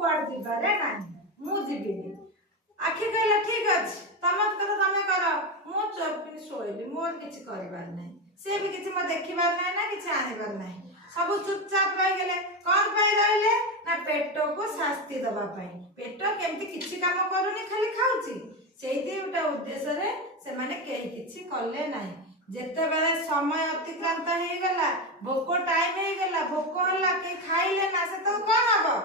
कुआड़ जिबारे नाही मु जिबिनी आखि कहला ठीक अछि तमत कथा तमे करो मु चुपचाप सोइली मोर किछि करबार नाही से भी किछि म देखिबार नाही ना किछि आनिबार नाही सब चुपचाप रह गेले कोन पई रहले ना पेटो को शास्ति दबा पई पेटो केमति किछि काम करूनी खाली खाउची सेहिति उटा उद्देश्य रे से माने केही किछि करले नाही जेते बेले समय अतिक्रांत हे गला भोको टाइम हे गला भोको हला के खाइले ना से तो कोन हबो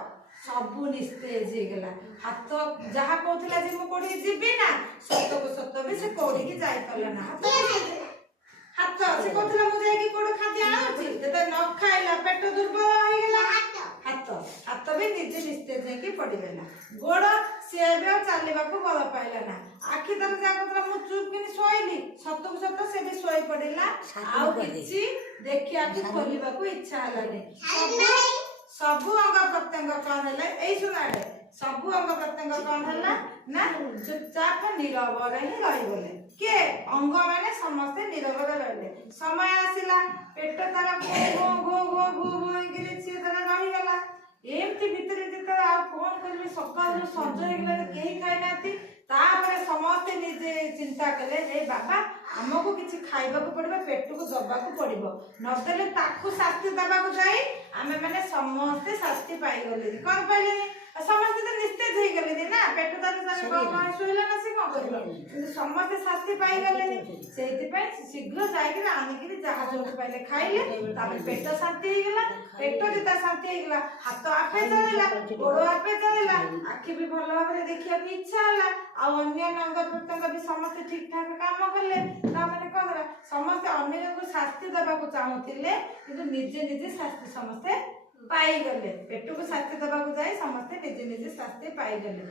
सबु निस्तेज हे गला हाथ जहा कहउतला जे मु कोडी जिबी ना सत्तो को सत्तो भी से कोडी की जाय परला ना हाथ से कहउतला मु जाय की कोड खाद्य आउची जेते न खाइला पेट दुर्बल हे गला हाथ भी निजे निस्तेज हे की पड़ी गला गोड़ से बे चालिबा को बल पाइला ना आखि तर जा कहउतला मु चुप किनी सोइली सत्तो को सत्तो से भी सोई पड़िला आउ किछि देखिया की खोलिबा को इच्छा हलानी सबु अंग प्रत्यंग कौन है ए सुनाडे सबु अंग प्रत्यंग कौन है ना चुपचाप नीरव रही रही बोले के अंग माने समस्त नीरव रहले समय आसिला पेट तारा गो गो गो गो गो गिरे छी तारा रही गला एमती भितरे जेते आ कोन करबे सकाळ सज हे गेला केही खाइ नाती तापरे समस्त निजे चिंता कले ए बाबा हमको किछि खाइबा को पड़बा पेट को दबा को पड़िबो नदेले ताकू शास्ति दबा को जाई आमे माने समस्त शास्ति पाई गले कोन पाइले समस्त तो निस्तेज हे गले ना पेट तारे तारे कोन सोइला ना से कोन करबो কিন্তু समस्त शास्ति पाई गले सेति पय शीघ्र जाई के आनी के जहा जोट पाइले खाइले तापर पेट शांति हे गेला पेट जेता शांति हे गेला हाथ आपे चलेला गोड़ आपे चलेला आखि भी भलो भाबरे देखिया की इच्छा हला आ अन्य अंग प्रत्यंग भी समस्त ठीक ठाक काम करले ता माने कोन समस्त अन्य को शास्ति दबा को चाहूतिले किंतु निजे निजे शास्ति समस्त पाई गले पेट को शास्ति दबा को जाय समस्त निजे निजे शास्ति पाई गले